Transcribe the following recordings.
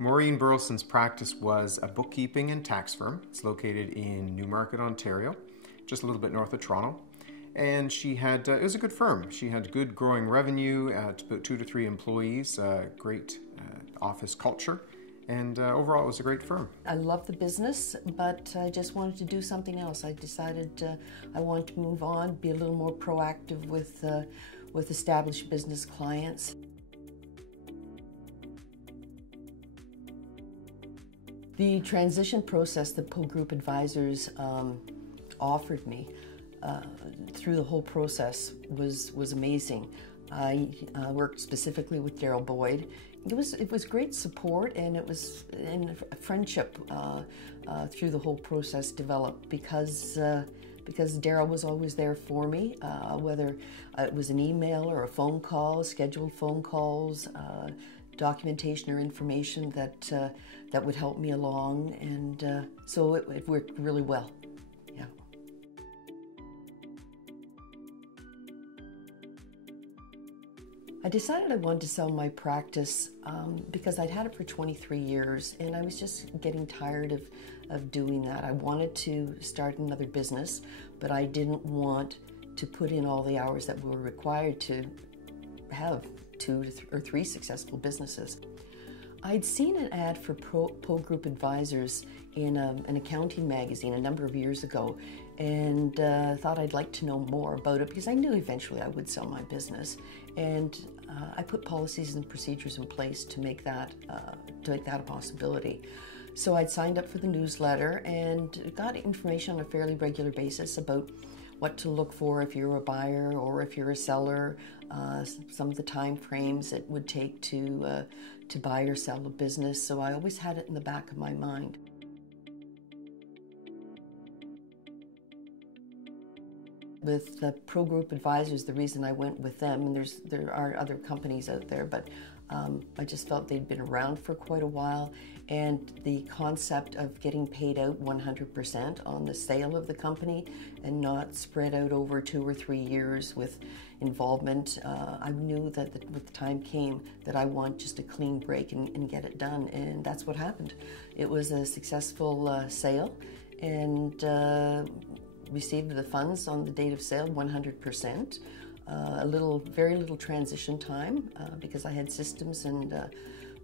Maureen Burleson's practice was a bookkeeping and tax firm. It's located in Newmarket, Ontario, just a little bit north of Toronto. And she had, it was a good firm. She had good growing revenue at about 2 to 3 employees, great office culture, and overall it was a great firm. I love the business, but I just wanted to do something else. I decided I wanted to move on, be a little more proactive with established business clients. The transition process that Poe Group Advisors offered me through the whole process was amazing. I worked specifically with Darryl Boyd. It was great support, and it was in a friendship through the whole process developed because Darryl was always there for me, whether it was an email or a phone call, scheduled phone calls, documentation or information that would help me along, and so it worked really well. Yeah. I decided I wanted to sell my practice because I'd had it for 23 years and I was just getting tired of doing that. I wanted to start another business, but I didn't want to put in all the hours that were required to have 2 or 3 successful businesses. I'd seen an ad for Poe Group Advisors in an accounting magazine a number of years ago, and thought I'd like to know more about it because I knew eventually I would sell my business. And I put policies and procedures in place to make that a possibility. So I'd signed up for the newsletter and got information on a fairly regular basis about what to look for if you're a buyer or if you're a seller, some of the time frames it would take to buy or sell a business. So I always had it in the back of my mind. With the Poe Group Advisors, the reason I went with them, and there are other companies out there, but I just felt they'd been around for quite a while, and the concept of getting paid out 100% on the sale of the company and not spread out over 2 or 3 years with involvement, I knew that when the time came that I want just a clean break and get it done, and that's what happened. It was a successful sale, and received the funds on the date of sale, 100%. Very little transition time because I had systems and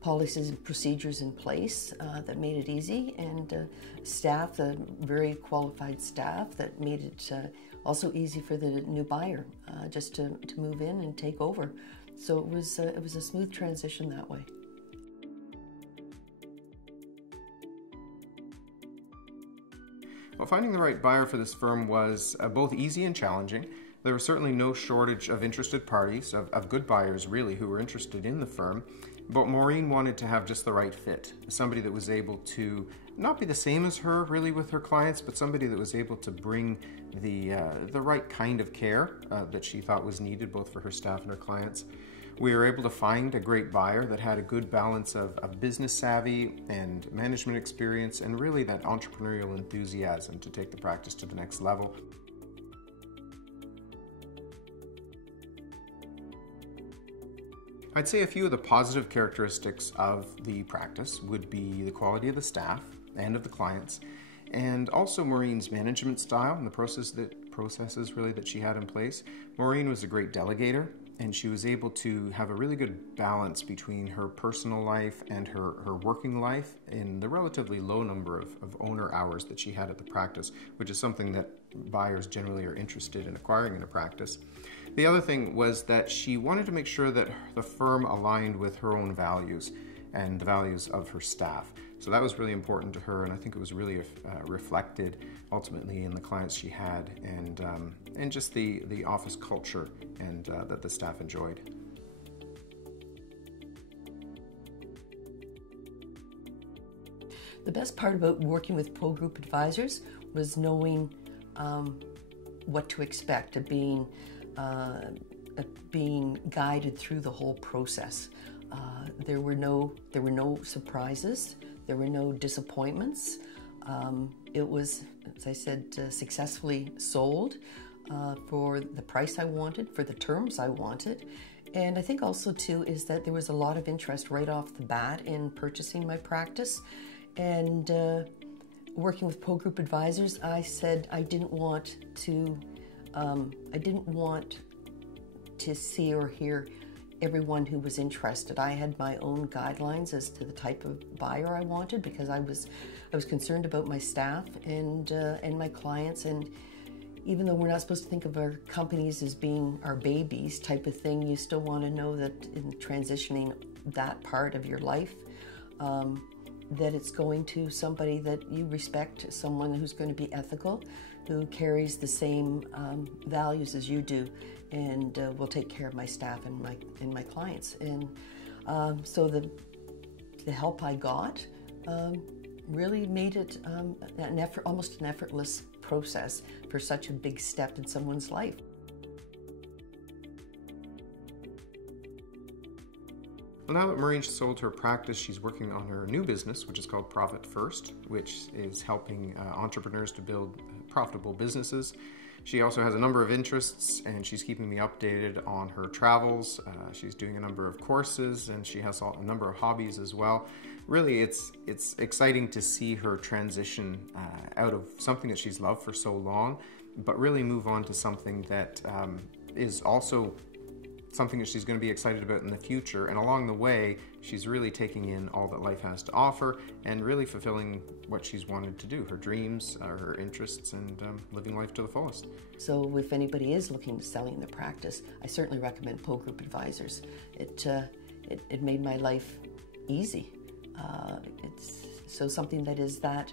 policies and procedures in place that made it easy, and staff, a very qualified staff that made it also easy for the new buyer just to move in and take over. So it was a smooth transition that way. Well, finding the right buyer for this firm was both easy and challenging. There was certainly no shortage of interested parties, of good buyers really, who were interested in the firm, but Maureen wanted to have just the right fit, somebody that was able to not be the same as her really with her clients, but somebody that was able to bring the right kind of care that she thought was needed both for her staff and her clients. We were able to find a great buyer that had a good balance of business savvy and management experience and really that entrepreneurial enthusiasm to take the practice to the next level. I'd say a few of the positive characteristics of the practice would be the quality of the staff and of the clients, and also Maureen's management style and the processes really that she had in place. Maureen was a great delegator, and she was able to have a really good balance between her personal life and her working life in the relatively low number of owner hours that she had at the practice, which is something that buyers generally are interested in acquiring in a practice. The other thing was that she wanted to make sure that the firm aligned with her own values and the values of her staff. So that was really important to her, and I think it was really reflected ultimately in the clients she had and just the office culture and that the staff enjoyed. The best part about working with Poe Group Advisors was knowing what to expect, of being guided through the whole process. There were no surprises. There were no disappointments. It was, as I said, successfully sold for the price I wanted, for the terms I wanted, And I think also too is that there was a lot of interest right off the bat in purchasing my practice. And working with Poe Group Advisors, I said I didn't want to see or hear everyone who was interested. I had my own guidelines as to the type of buyer I wanted, because I was concerned about my staff and my clients. And even though we're not supposed to think of our companies as being our babies type of thing, you still want to know that in transitioning that part of your life, that it's going to somebody that you respect, someone who's going to be ethical, who carries the same values as you do, and will take care of my staff and my clients. And so the help I got really made it almost an effortless process for such a big step in someone's life. Well, now that Maureen sold her practice, she's working on her new business, which is called Profit First, which is helping entrepreneurs to build profitable businesses. She also has a number of interests, and she's keeping me updated on her travels. She's doing a number of courses, and she has a number of hobbies as well. Really, it's exciting to see her transition out of something that she's loved for so long, but really move on to something that is also something that she's going to be excited about in the future. And along the way, she's really taking in all that life has to offer and really fulfilling what she's wanted to do, her dreams, her interests, and living life to the fullest. So if anybody is looking at selling their practice, I certainly recommend Poe Group Advisors. It made my life easy. It's so something that is that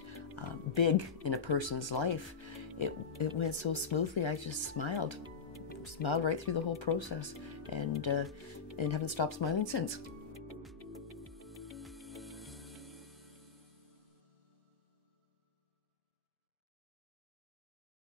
big in a person's life. It went so smoothly. I just smiled right through the whole process, and haven't stopped smiling since.